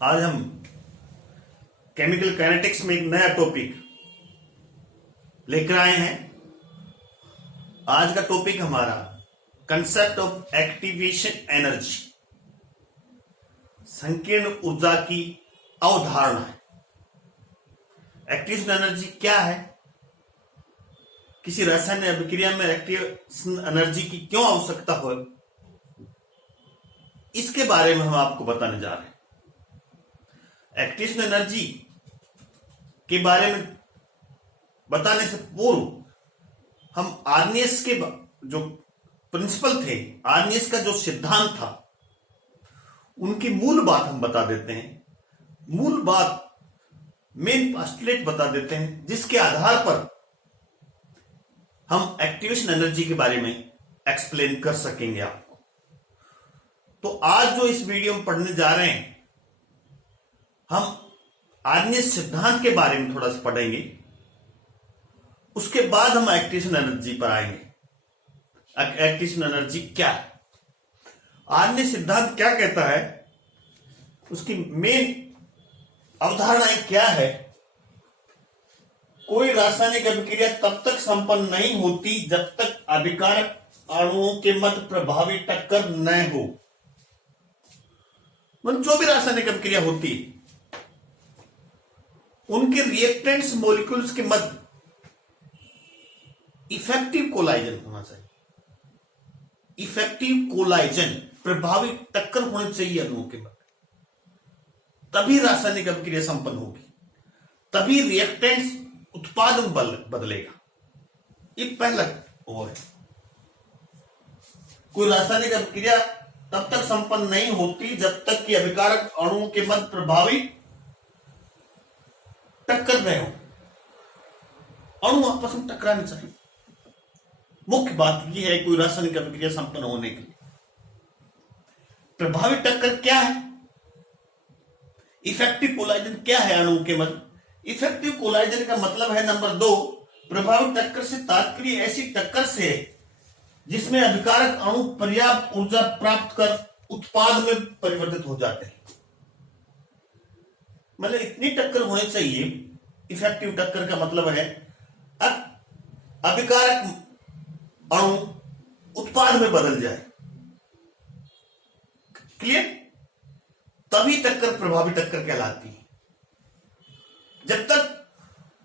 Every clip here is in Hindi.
आज हम केमिकल काइनेटिक्स में एक नया टॉपिक लेकर आए हैं। आज का टॉपिक हमारा कंसेप्ट ऑफ एक्टिवेशन एनर्जी, संकीर्ण ऊर्जा की अवधारणा है। एक्टिवेशन एनर्जी क्या है, किसी रासायनिक अभिक्रिया में एक्टिवेशन एनर्जी की क्यों आवश्यकता हो, इसके बारे में हम आपको बताने जा रहे हैं। एक्टिवेशन एनर्जी के बारे में बताने से पूर्व हम आर्नियस के जो प्रिंसिपल थे, आर्नियस का जो सिद्धांत था, उनकी मूल बात हम बता देते हैं। मूल बात, मेन पोस्टुलेट बता देते हैं, जिसके आधार पर हम एक्टिवेशन एनर्जी के बारे में एक्सप्लेन कर सकेंगे आपको। तो आज जो इस वीडियो में पढ़ने जा रहे हैं, हम आर्नियस सिद्धांत के बारे में थोड़ा सा पढ़ेंगे। उसके बाद हम एक्टिवेशन एनर्जी पर आएंगे। एक्टिवेशन एनर्जी क्या है, आर्नियस सिद्धांत क्या कहता है, उसकी मेन अवधारणाएं क्या है। कोई रासायनिक अभिक्रिया तब तक संपन्न नहीं होती जब तक अभिकारक अणुओं के मध्य प्रभावी टक्कर न हो। मतलब जो भी रासायनिक अभिक्रिया होती है, उनके रिएक्टेंट्स मॉलिक्यूल्स के मध्य इफेक्टिव कोलाइजन होना चाहिए। इफेक्टिव कोलाइजन, प्रभावी टक्कर होनी चाहिए अणुओं के मध्य, तभी रासायनिक अभिक्रिया संपन्न होगी, तभी रिएक्टेंट्स उत्पादन बदलेगा। ये पहला वो है। कोई रासायनिक अभिक्रिया तब तक संपन्न नहीं होती जब तक कि अभिकारक अणुओं के मध्य प्रभावी टक्कर न हो। अणु आपस में टकराने चाहिए। मुख्य बात यह है कोई रासायनिक अभिक्रिया संपन्न होने के लिए। प्रभावी टक्कर क्या है, इफेक्टिव कोलाइजन क्या है अणुओं के मध्य। इफेक्टिव कोलाइजन का मतलब है नंबर 2, प्रभावी टक्कर से तात्पर्य ऐसी टक्कर से है जिसमें अभिकारक अणु पर्याप्त ऊर्जा प्राप्त कर उत्पाद में परिवर्तित हो जाते हैं। मतलब इतनी टक्कर होनी चाहिए। इफेक्टिव टक्कर का मतलब है अभिकारक अणु उत्पाद में बदल जाए। क्लियर? तभी टक्कर प्रभावी टक्कर कहलाती है। जब तक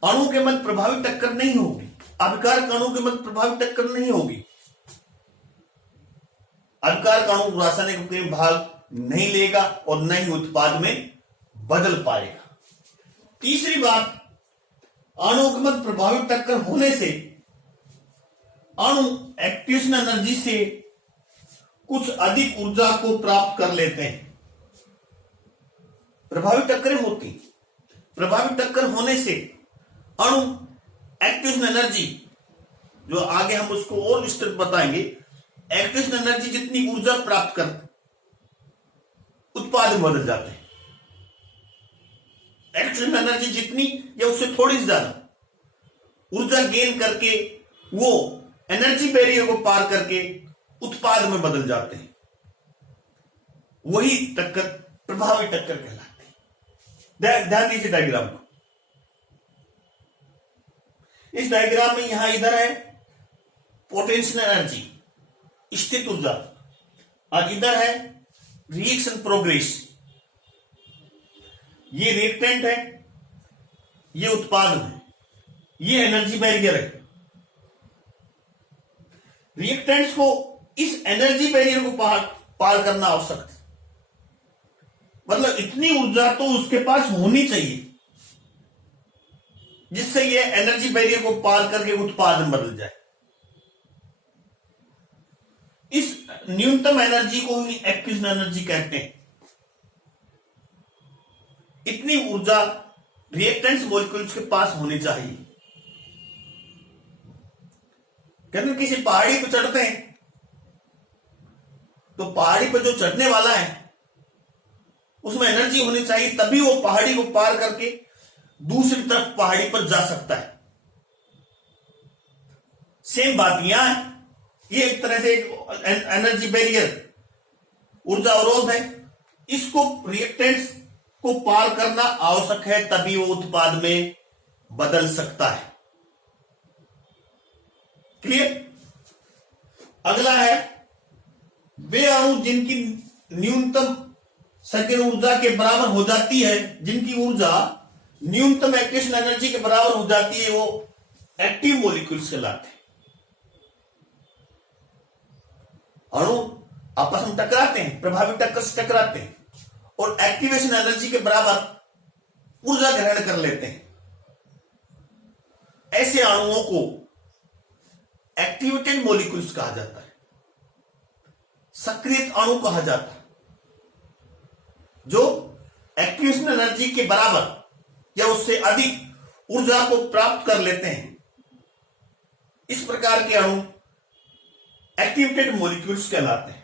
अणु के मध्य प्रभावी टक्कर नहीं होगी, अभिकारक अणु के मध्य प्रभावी टक्कर नहीं होगी, अभिकारक अणु रासायनिक अभिक्रिया में भाग नहीं लेगा और न ही उत्पाद में बदल पाएगा। तीसरी बात, अणु के मध्य प्रभावी टक्कर होने से अणु एक्टिवेशन एनर्जी से कुछ अधिक ऊर्जा को प्राप्त कर लेते हैं। प्रभावी टक्करें होती, प्रभावी टक्कर होने से अणु एक्टिवेशन एनर्जी, जो आगे हम उसको और विस्तृत बताएंगे, एक्टिवेशन एनर्जी जितनी ऊर्जा प्राप्त कर उत्पाद में बदल जाते हैं। एक्टिवेशन एनर्जी जितनी या उससे थोड़ी सी ज्यादा ऊर्जा गेन करके वो एनर्जी बैरियर को पार करके उत्पाद में बदल जाते हैं। वही टक्कर प्रभावी टक्कर कहलाती है। ध्यान दीजिए डायग्राम को। इस डायग्राम में यहां इधर है पोटेंशियल एनर्जी, स्थित ऊर्जा, और इधर है रिएक्शन प्रोग्रेस। ये रिएक्टेंट है, ये उत्पाद है, ये एनर्जी बैरियर है। रिएक्टेंट्स को इस एनर्जी बैरियर को पार करना आवश्यक है। मतलब इतनी ऊर्जा तो उसके पास होनी चाहिए जिससे ये एनर्जी बैरियर को पार करके उत्पाद में बदल जाए। इस न्यूनतम एनर्जी को ही एक्टिवेशन एनर्जी कहते हैं। इतनी ऊर्जा रिएक्टेंट्स मॉलिक्यूल्स के पास होनी चाहिए। कहते किसी पहाड़ी पर चढ़ते हैं तो पहाड़ी पर जो चढ़ने वाला है उसमें एनर्जी होनी चाहिए, तभी वो पहाड़ी को पार करके दूसरी तरफ पहाड़ी पर जा सकता है। सेम बात यहां है। ये एक तरह से एनर्जी बैरियर, ऊर्जा अवरोध है। इसको रिएक्टेंट्स को पार करना आवश्यक है, तभी वो उत्पाद में बदल सकता है। क्लियर? अगला है वे अणु जिनकी न्यूनतम सक्रिय ऊर्जा के बराबर हो जाती है, जिनकी ऊर्जा न्यूनतम एक्टिवेशन एनर्जी के बराबर हो जाती है, वो एक्टिव मॉलिक्यूल्स कहलाते हैं। अणु आपस में टकराते हैं, प्रभावी टक्कर से टकराते हैं और एक्टिवेशन एनर्जी के बराबर ऊर्जा ग्रहण कर लेते हैं। ऐसे अणुओं को एक्टिवेटेड मॉलिक्यूल्स कहा जाता है, सक्रिय अणु कहा जाता है, जो एक्टिवेशन एनर्जी के बराबर या उससे अधिक ऊर्जा को प्राप्त कर लेते हैं। इस प्रकार के अणु एक्टिवेटेड मॉलिक्यूल्स कहलाते हैं।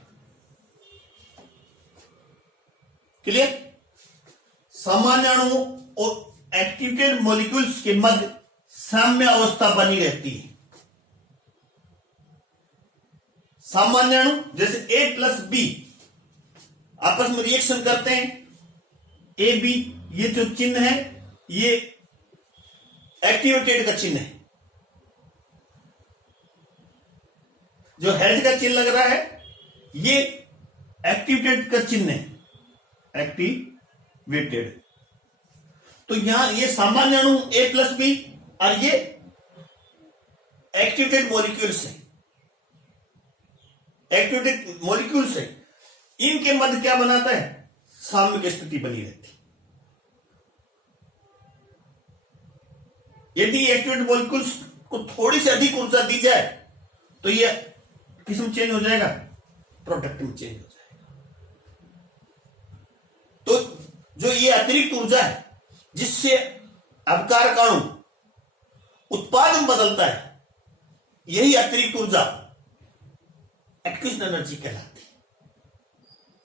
क्लियर? सामान्य अणु और एक्टिवेटेड मॉलिक्यूल्स के मध्य साम्य अवस्था बनी रहती है। सामान्य अणु जैसे A प्लस बी आपस में रिएक्शन करते हैं, ए बी, ये जो चिन्ह है ये एक्टिवेटेड का चिन्ह है, जो हैज का चिन्ह लग रहा है ये एक्टिवेटेड का चिन्ह है, एक्टिवेटेड। तो यहां ये सामान्य अणु A प्लस बी और ये एक्टिवेटेड मॉलिक्यूल्स है, एक्टिवेटेड मॉलिक्यूल्स है। इनके मध्य क्या बनाता है? साम्य की स्थिति बनी रहती। यदि एक्टिवेटेड मॉलिक्यूल्स को थोड़ी सी अधिक ऊर्जा दी जाए तो ये किस में चेंज हो जाएगा? प्रोडक्ट में चेंज हो जाएगा। तो जो ये अतिरिक्त ऊर्जा है जिससे अभिकारक अणु उत्पाद में बदलता है, यही अतिरिक्त ऊर्जा एक्टिवेशन एनर्जी कहलाती है।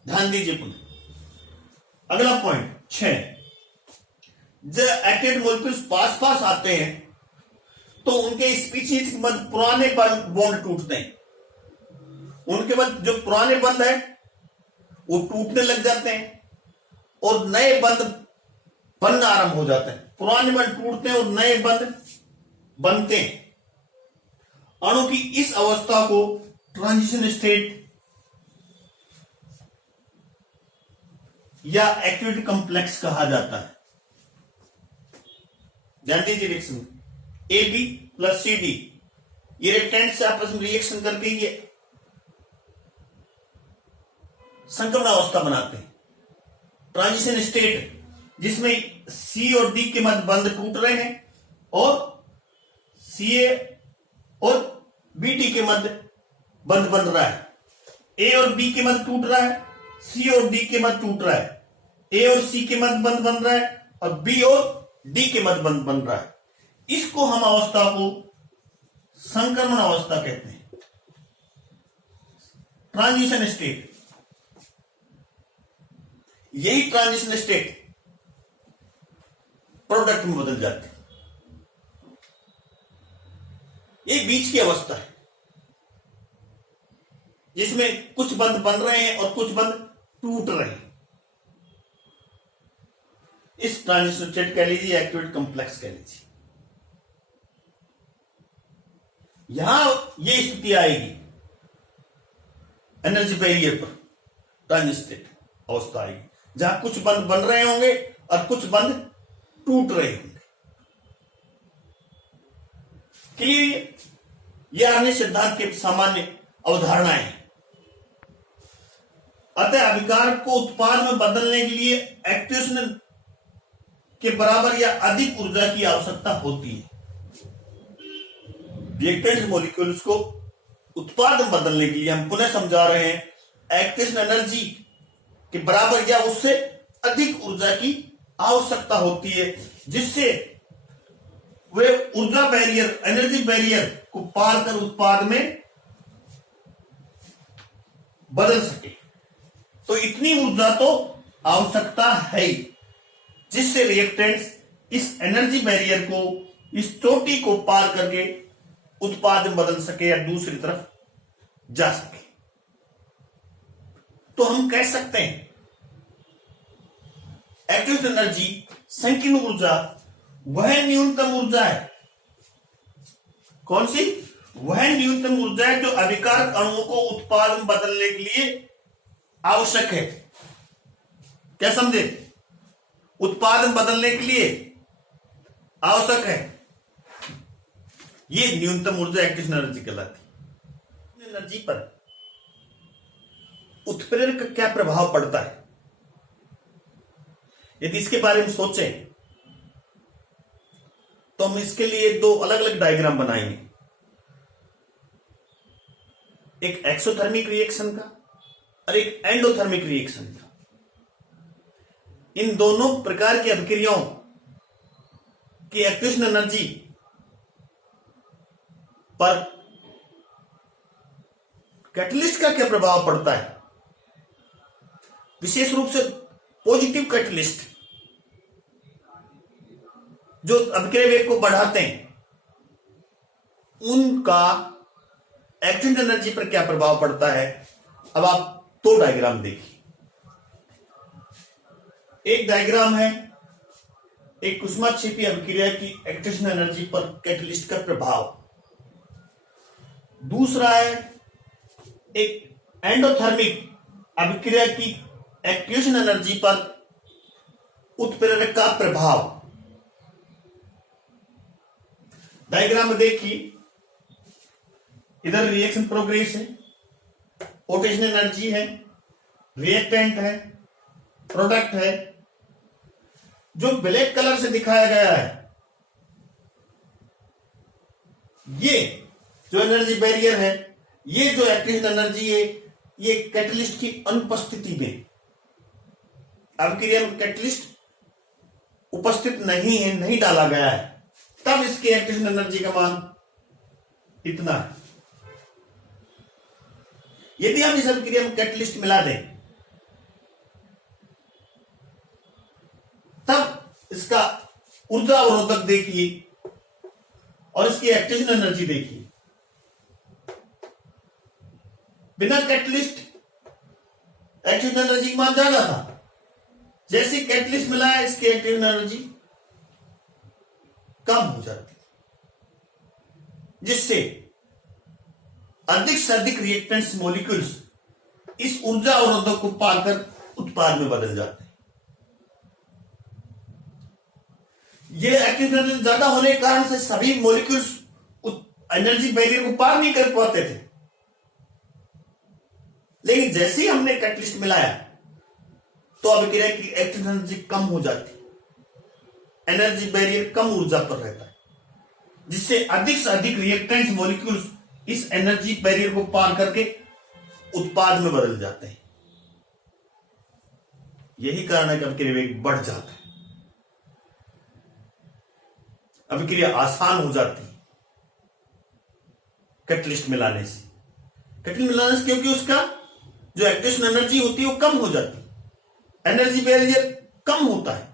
ध्यान दीजिए पुनः। अगला पॉइंट 6, जब एक्टिवेटेड मॉलिक्यूल्स पास पास आते हैं तो उनके स्पीशीज के मध्य पुराने बॉन्ड टूटते हैं। उनके बाद जो पुराने बंध है वो टूटने लग जाते हैं और नए बंध बनना आरंभ हो जाते हैं। पुराने बंध टूटते हैं और नए बंध बनते हैं। अणु की इस अवस्था को ट्रांजिशन स्टेट या एक्टिविटी कॉम्प्लेक्स कहा जाता है। ध्यान दीजिए reaction, A B plus C D, ये रिएक्टेंट से आपस में रिएक्शन करके ये संक्रमण अवस्था बनाते हैं। ट्रांजिशन स्टेट जिसमें सी और डी के मध्य बंध टूट रहे हैं और सी ए और बी डी के मध्य बंध बन रहा है। ए और बी के मध्य टूट रहा है, सी और डी के मध्य टूट रहा है, ए और सी के मध्य बंध बन रहा है और बी और डी के मध्य बंध बन रहा है। इसको हम अवस्था को संक्रमण अवस्था कहते हैं, ट्रांजिशन स्टेट। यही ट्रांजिशन स्टेट प्रोडक्ट में बदल जाते हैं। ये बीच की अवस्था है जिसमें कुछ बंध बन रहे हैं और कुछ बंध टूट रहे हैं। इस ट्रांजिशन स्टेट कह लीजिए, एक्टिवेटेड कॉम्प्लेक्स कह लीजिए। यहां ये स्थिति आएगी एनर्जी बैरियर पर, ट्रांजिशन स्टेट अवस्था आएगी जहां कुछ बंध बन रहे होंगे और कुछ बंध टूट रहे होंगे। क्लियर? ये अन्य सिद्धांत के सामान्य अवधारणाएं हैं। अतः अभिकारक को उत्पाद में बदलने के लिए एक्टिवेशन के बराबर या अधिक ऊर्जा की आवश्यकता होती है। रिएक्टेंट मॉलिक्यूल्स को उत्पाद में बदलने के लिए हम पुनः समझा रहे हैं, एक्टिवेशन एनर्जी के बराबर या उससे अधिक ऊर्जा की आवश्यकता होती है, जिससे वे ऊर्जा बैरियर, एनर्जी बैरियर को पार कर उत्पाद में बदल सके। तो इतनी ऊर्जा तो आवश्यकता है ही, जिससे रिएक्टेंट्स इस एनर्जी बैरियर को, इस चोटी को पार करके उत्पाद में बदल सके या दूसरी तरफ जा सके। तो हम कह सकते हैं एक्टिवेशन एनर्जी, संकीर्ण ऊर्जा, वह न्यूनतम ऊर्जा है। कौन सी? वह न्यूनतम ऊर्जा है जो अभिकारक अणुओं को उत्पाद में बदलने के लिए आवश्यक है। क्या समझे? उत्पाद में बदलने के लिए आवश्यक है, ये न्यूनतम ऊर्जा एक्टिवेशन एनर्जी कहलाती है। एनर्जी पर उत्प्रेरक का क्या प्रभाव पड़ता है, यदि इसके बारे में सोचें तो हम इसके लिए दो अलग अलग डायग्राम बनाएंगे, एक एक्सोथर्मिक रिएक्शन का और एक एंडोथर्मिक रिएक्शन का। इन दोनों प्रकार की अभिक्रियाओं की एक्टिवेशन एनर्जी पर कैटलिस्ट का क्या प्रभाव पड़ता है। विशेष रूप से पॉजिटिव कैटलिस्ट जो अभिक्रिया वेग को बढ़ाते हैं, उनका एक्टिवेशन एनर्जी पर क्या प्रभाव पड़ता है। अब आप दो डायग्राम देखिए। एक डायग्राम है एक ऊष्माक्षेपी अभिक्रिया की एक्टिवेशन एनर्जी पर कैटलिस्ट का प्रभाव, दूसरा है एक एंडोथर्मिक अभिक्रिया की एक्टिवेशन एनर्जी पर उत्प्रेरक का प्रभाव। डायग्राम में देखिए, इधर रिएक्शन प्रोग्रेस है, पोटेंशियल एनर्जी है, रिएक्टेंट है, प्रोडक्ट है। जो ब्लैक कलर से दिखाया गया है, ये जो एनर्जी बैरियर है, ये जो एक्टिवेशन एनर्जी है, ये कैटलिस्ट की अनुपस्थिति में, अभिक्रिया में कैटलिस्ट उपस्थित नहीं है, नहीं डाला गया है, तब इसके एक्टिवेशन एनर्जी का मान इतना है। यदि हम इस अभिक्रिया में कैटलिस्ट मिला दें, तब इसका ऊर्जा अवरोधक देखिए और इसकी एक्टिवेशन एनर्जी देखिए। बिना कैटलिस्ट एक्टिवेशन एनर्जी का मान ज्यादा था, जैसे कैटलिस्ट मिला है इसकी एक्टिवेशन एनर्जी कम हो जाती है, जिससे अधिक से अधिक रिएक्टेंट्स मॉलिक्यूल्स इस ऊर्जा अवरोधक को पाकर उत्पाद में बदल जाते हैं। ये एक्टिवेशन एनर्जी ज्यादा होने के कारण से सभी मॉलिक्यूल्स एनर्जी बैरियर को पार नहीं कर पाते थे, लेकिन जैसे ही हमने कैटलिस्ट मिलाया तो अभिक्रिया की एक्टिवेशन एनर्जी कम हो जाती, एनर्जी बैरियर कम ऊर्जा पर रहता है, जिससे अधिक से अधिक रिएक्टेंट्स मॉलिक्यूल्स इस एनर्जी बैरियर को पार करके उत्पाद में बदल जाते हैं। यही कारण है कि अभिक्रिया वेग बढ़ जाता है, अभिक्रिया आसान हो जाती है कैटलिस्ट मिलाने से। कैटलिस्ट मिलाने से क्योंकि उसका जो एक्टिवेशन एनर्जी होती है वो कम हो जाती है, एनर्जी बैरियर कम होता है,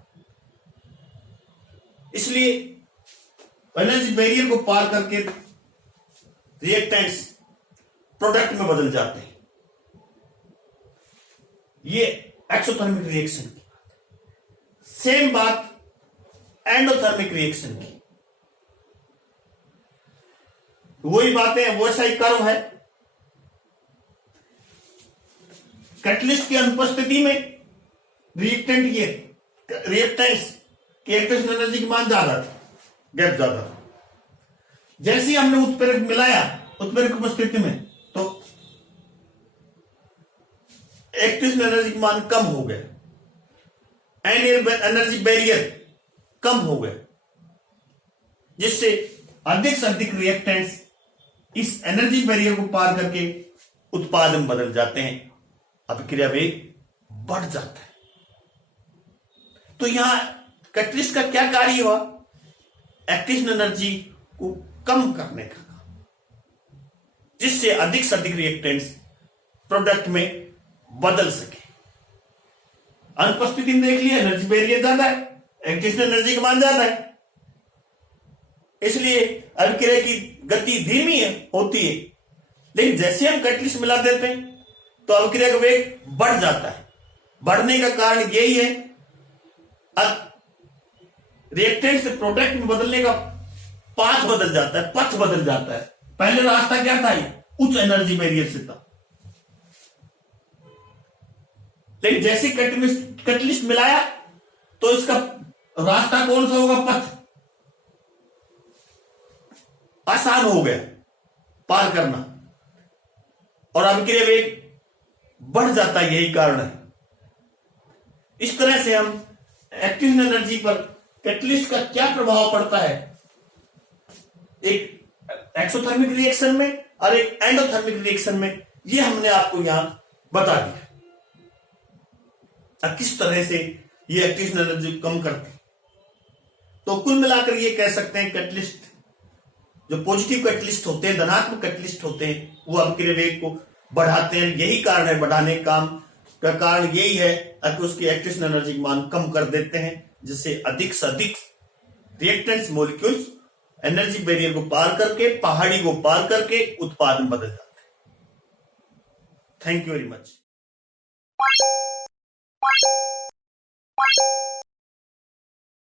इसलिए एनर्जी बैरियर को पार करके रिएक्टेंट्स प्रोडक्ट में बदल जाते हैं। ये एक्सोथर्मिक रिएक्शन की बात है। सेम बात एंडोथर्मिक रिएक्शन की, वही बातें, वैसा ही कर्व है। कैटलिस्ट की अनुपस्थिति में रिएक्टेंट्स की एक्टिवेशन एनर्जी की मान ज्यादा था, गैप ज्यादा था। जैसे ही हमने उत्प्रेरक मिलाया उत्प्रेरक की उपस्थिति में, तो एक्टिवेशन एनर्जी की मान कम हो गया, एनर्जी बैरियर कम हो गया, जिससे अधिक से अधिक रिएक्टेंट्स इस एनर्जी बैरियर को पार करके उत्पाद में बदल जाते हैं, अभिक्रिया वेग बढ़ जाता है। तो यहां कैटलिस्ट का क्या कार्य हुआ? एक्टिवेशन एनर्जी को कम करने का काम, जिससे अधिक से अधिक रिएक्टेंट्स प्रोडक्ट में बदल सके। अनुपस्थिति में देख लिया, एनर्जी बैरियर ज्यादा है, एक्टिवेशन एनर्जी का मान ज्यादा है, इसलिए अभिक्रिया की गति धीमी होती है। लेकिन जैसे हम कैटलिस्ट मिला देते हैं तो अभिक्रिया का वेग बढ़ जाता है। बढ़ने का कारण यही है अब रिएक्टेंट से प्रोडक्ट में बदलने का पाथ बदल जाता है, पथ बदल जाता है। पहले रास्ता क्या था, उच्च एनर्जी बैरियर से था, लेकिन जैसे कैटलिस्ट मिलाया तो इसका रास्ता कौन सा होगा, पथ आसान हो गया पार करना, और अभिक्रिया वेग बढ़ जाता है। यही कारण है। इस तरह से हम एक्टिव एनर्जी पर कैटलिस्ट का क्या प्रभाव पड़ता है, एक एक्सोथर्मिक रिएक्शन में और एक एंडोथर्मिक रिएक्शन में, ये हमने आपको यहां बता दिया। अब किस तरह से ये एक्टिव एनर्जी कम करती। तो कुल मिलाकर ये कह सकते हैं कैटलिस्ट, जो पॉजिटिव कैटलिस्ट होते हैं, धनात्मक कैटलिस्ट होते हैं, वो अभिक्रिया वेग को बढ़ाते हैं। यही कारण है, बढ़ाने का कारण यही है कि उसकी एक्टिव एनर्जी मान कम कर देते हैं, जिससे अधिक से अधिक रिएक्टेंट्स मॉलिक्यूल्स एनर्जी बैरियर को पार करके, पहाड़ी को पार करके उत्पादन बदल जाते हैं। Thank you very much.